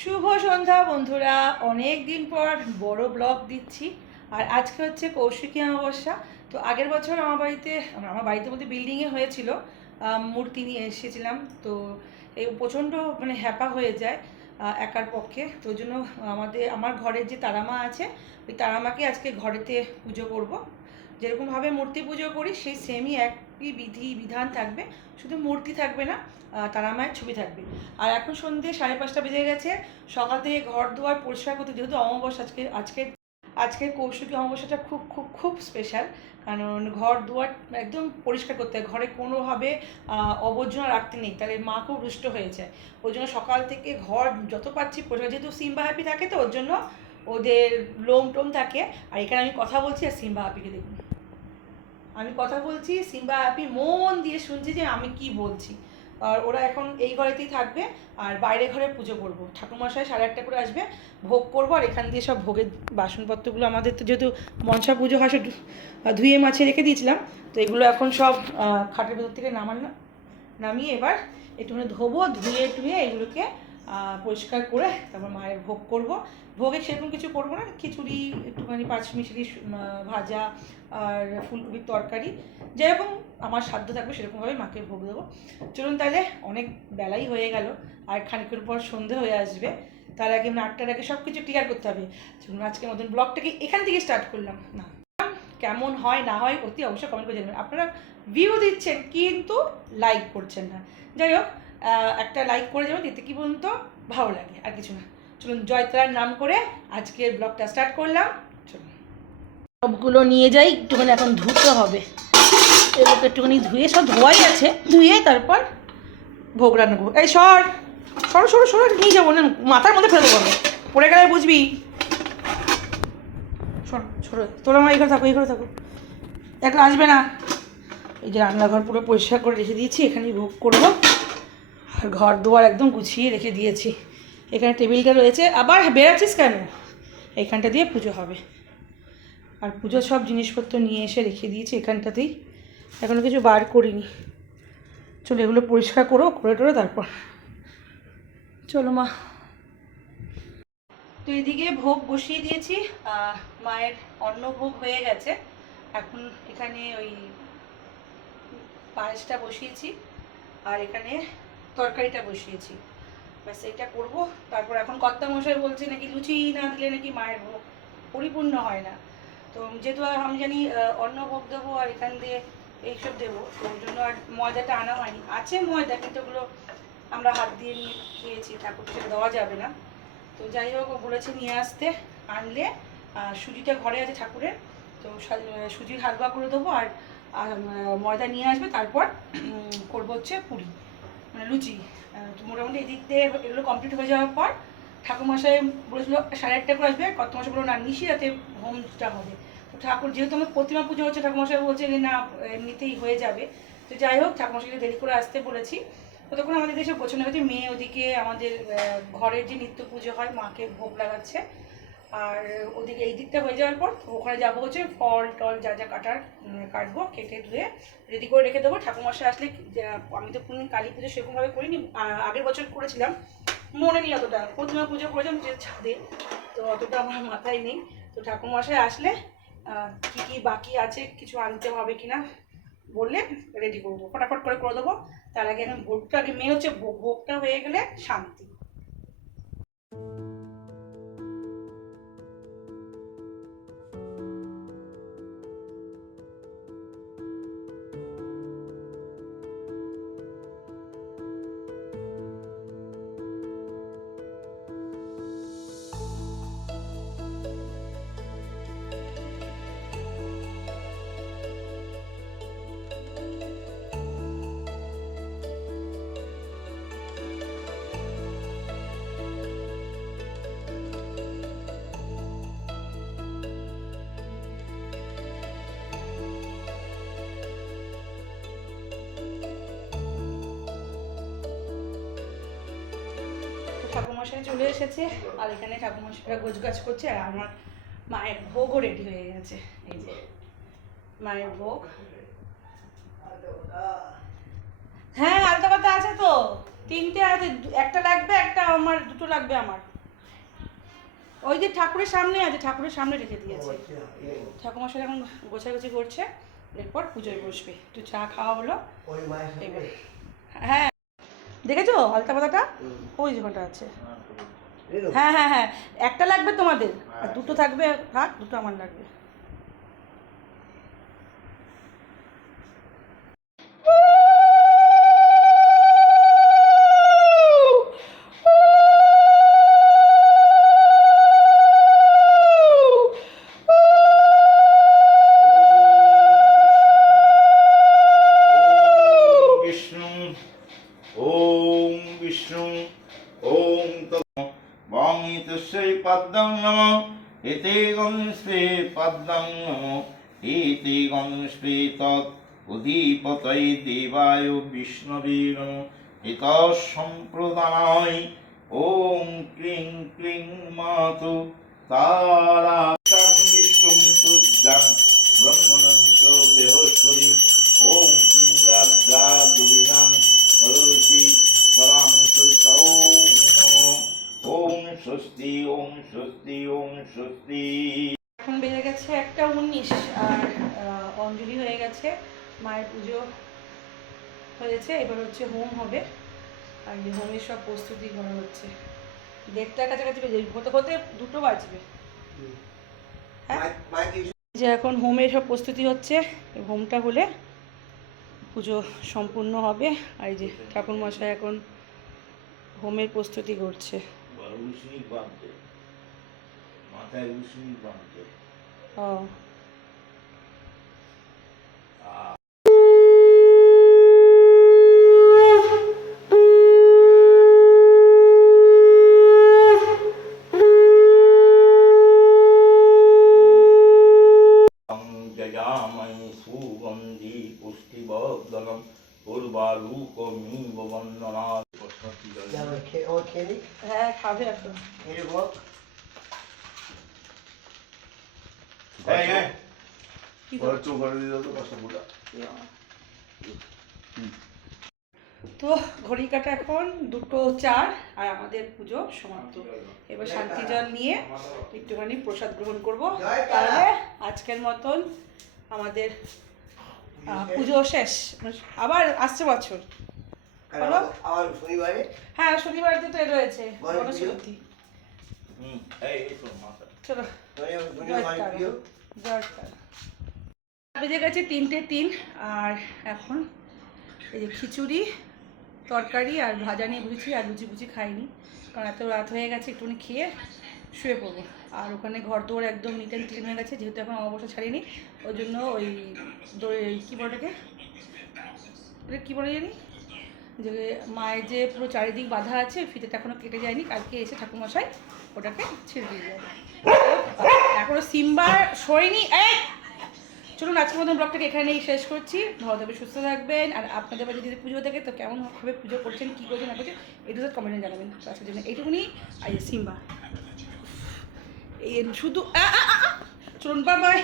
শুভ সন্ধ্যা বন্ধুরা। অনেক দিন পর বড় ব্লগ দিচ্ছি। আর আজকে হচ্ছে কৌশিকী অমাবস্যা। তো আগের বছর আমার বাড়িতে আমার আমার বাড়িতে বলতে বিল্ডিংয়ে হয়েছিল মূর্তি নিয়ে এসেছিলাম। তো এই প্রচণ্ড মানে হ্যাপা হয়ে যায় একার পক্ষে। তো জন্য আমাদের, আমার ঘরের যে তারামা আছে, ওই তারামাকে আজকে ঘরেতে পুজো করব। যেরকমভাবে মূর্তি পুজো করি, সেই সেমই একই বিধি বিধান থাকবে। শুধু মূর্তি থাকবে না আহ, তারামায়ের ছবি থাকবে। আর এখন সন্ধ্যে সাড়ে পাঁচটা বেজে গেছে। সকাল থেকে ঘর দুয়ার পরিষ্কার করতে যেহেতু অমাবস্যা আজকে আজকে আজকের কৌশিকী অমাবস্যাটা খুব খুব খুব স্পেশাল কারণ ঘর দুয়ার একদম পরিষ্কার করতে হয়। ঘরে কোনোভাবে আবর্জনা রাখতে নেই। তাহলে মা খুব রুষ্ট হয়ে যায়। ওই জন্য সকাল থেকে ঘর যত পাচ্ছি পরিষ্কার। যেহেতু সিম্বা হ্যাপি থাকে তো ওর জন্য ওদের লোম টোম থাকে। আর এখানে আমি কথা বলছি আর সিম্বা হ্যাপিকে দেখুন আমি কথা বলছি, সিম্বা হ্যাপি মন দিয়ে শুনছি যে আমি কি বলছি। আর ওরা এখন এই ঘরেতেই থাকবে, আর বাইরে ঘরে পুজো করব। ঠাকুরমশাই সাড়ে আটটা করে আসবে, ভোগ করব, আর এখান দিয়ে সব ভোগের বাসনপত্রগুলো আমাদের তো যেহেতু মনসা পুজো হয় ধুয়ে মাছে রেখে দিয়েছিলাম, তো এগুলো এখন সব খাটের ভেতর থেকে নামান নামিয়ে এবার একটুখানি ধোবো, ধুয়ে টুয়ে এগুলোকে পরিষ্কার করে তারপর মায়ের ভোগ করব। ভোগে সেরকম কিছু করব না। খিচুড়ি, একটুখানি পাঁচ মিশরি ভাজা আর ফুলকপির তরকারি। যেরকম আমার সাধ্য থাকবে সেরকমভাবে মাকে ভোগ দেবো। চলুন তাহলে, অনেক বেলাই হয়ে গেল আর খানিকের পর সন্ধে হয়ে আসবে। তার আগে আটটার আগে সব কিছু ক্লিয়ার করতে হবে। চলুন আজকের মতন ব্লগটাকে এখান থেকে স্টার্ট করলাম। না, কেমন হয়, না হয় অতি অবশ্যই কমেন্ট করে জানাবেন। আপনারা ভিউ দিচ্ছেন, কিন্তু লাইক করছেন না। যাই হোক একটা লাইক করে যাবেন এতে কি বলুন তো ভালো লাগে, আর কিছু না। চলুন, জয়তলার নাম করে আজকের ব্লগটা স্টার্ট করলাম। চলুন। সবগুলো নিয়ে যাই, একটুখানি এখন ধুতে হবে। এগুলোকে একটুখানি ধুয়ে, সব ধোয়াই আছে। ধুয়ে তারপর ভোগ রান্না করব। এই সর, সরো সরো সরো, নিয়ে যাব, না, মাথার মধ্যে ফেলে দেবো পড়ে গেলে বুঝবি। সরো সরো, তোরা আমার এখানে থাকো এখানে থাকো। একলা আসবে না। এই যে রান্নাঘর পুরো পরিষ্কার করে রেখে দিয়েছি, এখানেই ভোগ করব। ঘর দুয়ার একদম গুছিয়ে রেখে দিয়েছি। এখানে টেবিলটা রয়েছে। আবার বেরাচ্ছিস কেন? এইখানটা দিয়ে পুজো হবে। আর পুজোর সব জিনিসপত্র নিয়ে এসে রেখে দিয়েছি এখানটাতেই। এখনও কিছু বার করিনি। চলো এগুলো পরিষ্কার করো, করে টোরে তারপর। চলো মা। তো এদিকে ভোগ বসিয়ে দিয়েছি। মায়ের অন্ন ভোগ হয়ে গেছে। এখন এখানে ওই পায়েসটা বসিয়েছি। আর এখানে তরকারিটা বসিয়েছি। ব্যাস এটা করব। তারপর এখন কর্তা মশাই বলছে নাকি লুচি না দিলে নাকি মায়ের ভোগ। পরিপূর্ণ হয় না। তো যেহেতু আর আমি জানি অন্ন ভোগ দেবো আর এখান দিয়ে এইসব দেবো তো ওই জন্য আর ময়দাটা আনা হয়নি। আছে ময়দা কিন্তু ওগুলো আমরা হাত দিয়ে নিয়ে খেয়েছি ঠাকুর সেটা দেওয়া যাবে না। তো যাই হোক ও বলেছে নিয়ে আসতে আনলে। সুজিটা ঘরে আছে ঠাকুরের তো সুজির হালুয়া করে দেবো আর, ময়দা নিয়ে আসবে। তারপর করব হচ্ছে পুরি। মানে লুচি মোটামুটি এদিক দিয়ে এগুলো কমপ্লিট হয়ে যাওয়ার পর ঠাকুরমশাই বলেছিল সাড়ে আটটা করে আসবে কত মাসে বলল, না নিশি রাতে হোমটা হবে। তো ঠাকুর, যেহেতু আমার প্রতিমা পুজো হচ্ছে, ঠাকুরমশাই বলছে যে, না, এমনিতেই হয়ে যাবে। তো যাই হোক, ঠাকুরমশাইকে দেরি করে আসতে বলেছি। ততক্ষণ আমাদের দেশে গোছানো হয়েছে মেয়ে ওদিকে আমাদের ঘরের যে নিত্য পুজো হয়, মাকে ভোগ লাগাচ্ছে। আর ওদিকে এই দিকটা হয়ে যাওয়ার পর ওখানে যাব হচ্ছে ফল টল যা যা কাটার কাটবো, কেটে ধুয়ে রেডি করে রেখে দেবো। ঠাকুরমশাই আসলে আমি তো কোনো কালী পুজো সেরকমভাবে করিনি আগের বছর করেছিলাম। মনে নেই অতটা, প্রতিমা পুজো করেছিলাম যে ছাদে, তো অতটা আমার মাথায় নেই। তো ঠাকুরমশাই আসলে কি কি বাকি আছে, কিছু আনতে হবে কিনা বললে রেডি করব। ফটাফট করে করে দেবো। তার আগে এখন ভোগটা, আগে মেয়ে হচ্ছে ভোগ- ভোগটা হয়ে গেলে শান্তি। ঠাকুরমশাই চলে এসেছে আর এখানে ঠাকুরমশাইরা গোছ গাছ করছে আর আমার মায়ের ভোগও রেডি হয়ে গেছে। এই যে মায়ের ভোগ। হ্যাঁ আলতা পাতা আছে তো? তিনটে আছে একটা লাগবে একটা আমার দুটো লাগবে আমার। ওই যে ঠাকুরের সামনে আছে ঠাকুরের সামনে রেখে দিয়েছে। ঠাকুমাশাই এখন গোছাগুছি করছে এরপর পুজোয় বসবে। একটু চা খাওয়া হলো। হ্যাঁ। দেখেছ হালকা পাতাটা? ওই যেখানটা আছে। হ্যাঁ হ্যাঁ হ্যাঁ। একটা লাগবে তোমাদের। আর দুটো থাকবে থাক দুটো আমার লাগবে। পদ্মং নম। এতে গণস্পে পদ্মং নম। এতে গণস্পে তৎ অধিপতৈ দেবায় বিষ্ণবে নম। এত সম্প্রদায় ওম ক্লিং ক্লিং মাতু। তারা বিষ্ণুং তুজ্জাং ব্রহ্মণং চ বৃহস্পতি। ওম ইন্দ্রাদ্রা দুবিনাং হরসি ফলাংশু ওম স্বস্তি ওম স্বস্তি ওম স্বস্তি। এখন বেজে গেছে একটা উনিশ আর অঞ্জলি হয়ে গেছে মায়ের পুজো হয়েছে এবার হচ্ছে হোম হবে। আর এই হোমের সব প্রস্তুতি করা হচ্ছে। দেড়টার কাছাকাছি বেজে হতে হতে দুটো বাজবে। হ্যাঁ? যে এখন হোমের সব প্রস্তুতি হচ্ছে হোমটা হলে পুজো সম্পূর্ণ হবে। আর এই যে ঠাকুর মশাই এখন হোমের প্রস্তুতি করছে। উষ্ণি বাঁধতে মাথায় উষ্ণি বাঁধতে ও জয়াময়ী সুগন্ধি পুষ্টিবর্ধনম পূর্বালুকমিব বন্দনা যাবে খেয়ে ও খেয়ে নিক হ্যাঁ খাবে এখন খেয়ে বল। এই, এই, কি করবে? চুপ করে দিল তো কষ্ট পুরা তো ঘড়ি কাটা এখন দুটো চার আর আমাদের পুজো সমাপ্ত। এবার শান্তি জল নিয়ে একটুখানি প্রসাদ গ্রহণ করব। তাহলে আজকের মতন আমাদের আহ, পুজো শেষ। আবার আসছে বছর। বলো। শনিবারে হ্যাঁ শনিবার তো এ রয়েছে হুম এই এই তো মাথা। চলো। বেজে গেছে তিনটে তিন আর এখন এই যে খিচুড়ি তরকারি আর ভাজা নিয়ে বুঝেছি আর লুচি বুচি খাইনি। কারণ এত রাত হয়ে গেছে একটুখানি খেয়ে শুয়ে পড়ব। আর ওখানে ঘর দৌড় একদম নিট অ্যান্ড ক্লিন হয়ে গেছে যেহেতু এখন অবসর ছাড়িনি ওই জন্য ওই দৌড়ে ওই কী বলে ওটা কী বলে জানি? যে মায়ের যে পুরো চারিদিক বাধা আছে ফিতেটা এখনও কেটে যায়নি, কালকে এসে ঠাকুমশাই ওটাকে ছেড়ে দিয়ে যাবে। এখনও সিম্বার এই, চলুন আজকের মতন ব্লগটাকে এখানেই শেষ করছি। ভালো থাকবে সুস্থ থাকবেন, আর আপনাদের বাড়িতে যদি পুজো থাকে, তো কেমন ভাবে পুজো করছেন, কী করছেন, না করছেন এটু কমেন্টে জানাবেন। তো আজকের জন্য এইটুকুনি। আর সিম্বা, এই শুধু। চলুন বাই বাই